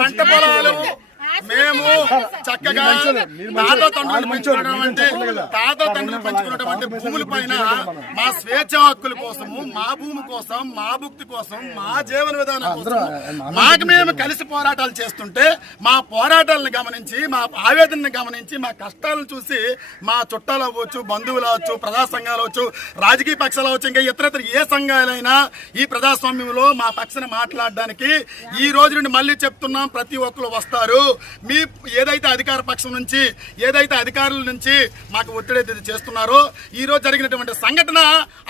పంట పొలాలు మేము చక్కగా తాత తండ్రులు పంచుకున్నటువంటి భూముల పైన మా స్వేచ్ఛ హక్కుల కోసము, మా భూమి కోసం, మా భుక్తి కోసం, మా జీవన విధానం కోసం మాకు మేము కలిసి పోరాటాలు చేస్తుంటే మా పోరాటాలను గమనించి, మా ఆవేదనను గమనించి, మా కష్టాలను చూసి మా చుట్టాలు అవ్వచ్చు, బంధువులు అవ్వచ్చు, ప్రజా సంఘాలు అవ్వచ్చు, రాజకీయ పక్షాలు అవ్వచ్చు, ఇంకా ఇతరత్ర ఏ సంఘాలైనా ఈ ప్రజాస్వామ్యంలో మా పక్షాన మాట్లాడడానికి ఈ రోజు నుండి మళ్ళీ చెప్తున్నాం, ప్రతి ఒక్కరు వస్తారు. మీ ఏదైతే అధికార పక్షం నుంచి, ఏదైతే అధికారుల నుంచి మాకు ఒత్తిడి చేస్తున్నారో ఈ రోజు జరిగినటువంటి సంఘటన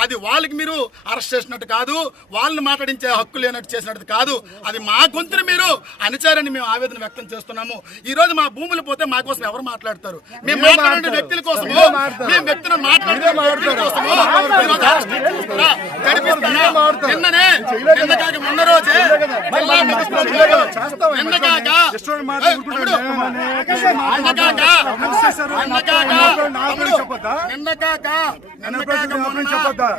అది వాళ్ళకి మీరు అరెస్ట్ చేసినట్టు కాదు, వాళ్ళని మాట్లాడించే హక్కు లేనట్టు చేసినట్టు కాదు, అది మా గొంతుని మీరు అణిచారని మేము ఆవేదన వ్యక్తం చేస్తున్నాము. ఈ రోజు మా భూములు పోతే మా కోసం ఎవరు మాట్లాడతారు? మేము మాట్లాడే వ్యక్తుల కోసము, మేము వ్యక్తులు మాట్లాడే వ్యక్తుల కోసము నిన్ననే నిన్న కాక మొన్న రోజే నిన్న కాక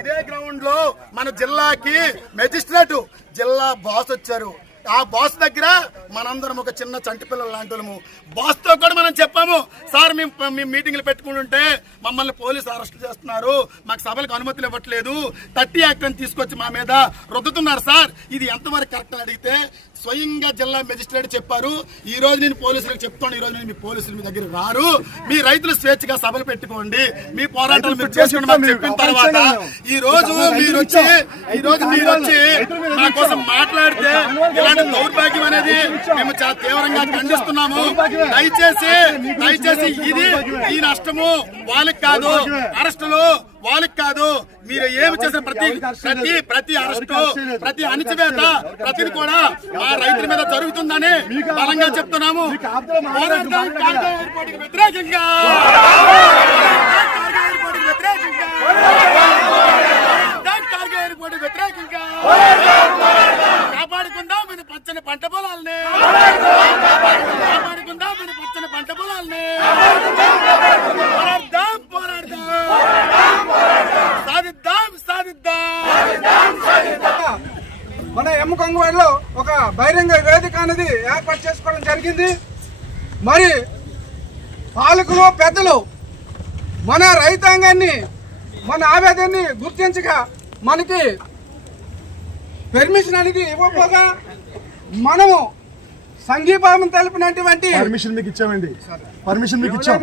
ఇదే గ్రౌండ్ లో మన జిల్లాకి మెజిస్ట్రేట్ జిల్లా బాస్ వచ్చారు. ఆ బాస్ దగ్గర మనందరం ఒక చిన్న చంటి పిల్లలు లాంటి వాళ్ళము. బాస్ తో కూడా మనం చెప్పాము, సార్ మేము మీటింగ్లు పెట్టుకుంటుంటే మమ్మల్ని పోలీసు అరెస్ట్ చేస్తున్నారు, మాకు సభలకు అనుమతులు ఇవ్వట్లేదు, 30 యాక్ట్ అని తీసుకొచ్చి మా మీద రుద్దుతున్నారు సార్, ఇది ఎంతవరకు కరెక్ట్ అని అడిగితే స్వయంగా జిల్లా మెజిస్ట్రేట్ చెప్పారు, ఈ రోజు నేను పోలీసులకు చెప్తాను, ఈ రోజు నేను మీ పోలీసులు మీ దగ్గర రారు, మీ రైతులు స్వేచ్ఛగా సభలు పెట్టుకోండి, మీ పోరాటాలు మీరు చేసుకోండి మాకు చెప్పిన తర్వాత ఈ రోజు మీరు వచ్చి మా కోసం మాట్లాడితే ఇలాంటి దౌర్భాగ్యం అనేది మేము చాలా తీవ్రంగా ఖండిస్తున్నాము. దయచేసి ఇది ఈ నష్టము వాళ్ళకి కాదు, అరెస్టులు వాళ్ళకి కాదు, మీరు ఏమి చేసిన ప్రతి అరెస్టు, ప్రతి అణిచివేత, ప్రతిది కూడా మా రైతుల మీద జరుగుతుందని బలంగా చెప్తున్నాము. వ్యతిరేకంగా వ్యతిరేకంగా కాపాడుకుందాం మన పచ్చని పంట పొలాలని, కాపాడుకుందాం మన పచ్చని పంట పొలాలని, పోరాడదాం సాధిద్దాం. మన ఎమ్మకొంగవాడలో ఒక బహిరంగ వేదిక అనేది ఏర్పాటు చేసుకోవడం జరిగింది. మరి పాలకులు, పెద్దలు మన రైతాంగాన్ని, మన ఆవేదనని గుర్తించగా మనకి పర్మిషన్ అనేది ఇవ్వకపోగా మనము సంఘీభావం తెలిపినటువంటి పర్మిషన్ మీకు ఇచ్చామండి, పర్మిషన్ మీకు ఇచ్చాం.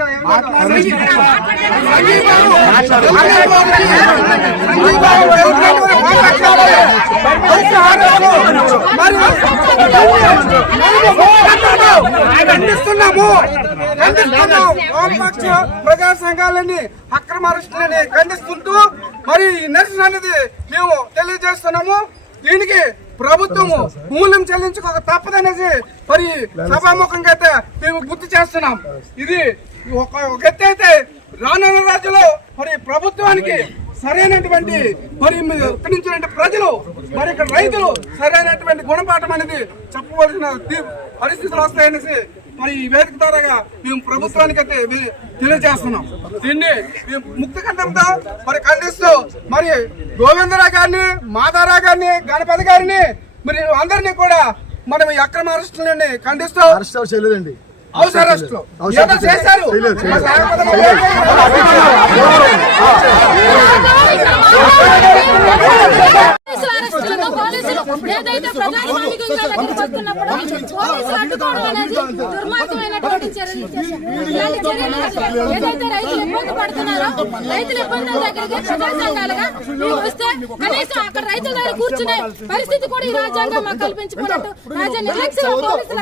వామపక్ష ప్రజా సంఘాలని అక్రమ అరెస్టులని ఖండిస్తుంటూ మరి నిరసన అనేది మేము తెలియజేస్తున్నాము. దీనికి ప్రభుత్వము మూల్యం చెల్లించుకోక తప్పదనేసి మరి సభాముఖంగా అయితే మేము గుర్తు చేస్తున్నాం. ఇది ఒక ఎత్తు అయితే రానున్న రోజుల్లో మరి ప్రభుత్వానికి సరైనటువంటి మరి ఇక్కడి ప్రజలు మరి ఇక్కడ రైతులు సరైనటువంటి గుణపాఠం అనేది చెప్పవలసిన పరిస్థితులు వస్తాయనేసి మరి ఈ వేదిక ద్వారాగా మేము ప్రభుత్వానికి అయితే తెలియజేస్తున్నాం. దీన్ని మేము ముక్తి ఖండంతో మరి ఖండిస్తూ మరి గోవిందరావు గారిని, మాధారావు గారిని, గణపతి గారిని మరి అందరినీ కూడా మనం ఈ అక్రమ అరెస్టులని ఖండిస్తూ చేయలేదండి, చేశారు. ఏదైతే ప్రజాస్వామికంగా వస్తున్నప్పుడు పోలీసులు అడ్డుకోవడం అనేది దుర్మార్గమైనటువంటి చర్యలు. ఏదైతే రైతులు ఇబ్బంది పడుతున్నారో రైతుల ఇబ్బందుల దగ్గరికి ప్రజా సంఘాలుగా మేము వస్తే కనీసం అక్కడ రైతుల దగ్గర కూర్చునే పరిస్థితి కూడా ఈ రాజ్యాంగం మాకు కల్పించుకున్నట్టు రాజ్య నిర్లక్ష్యం పోలీసుల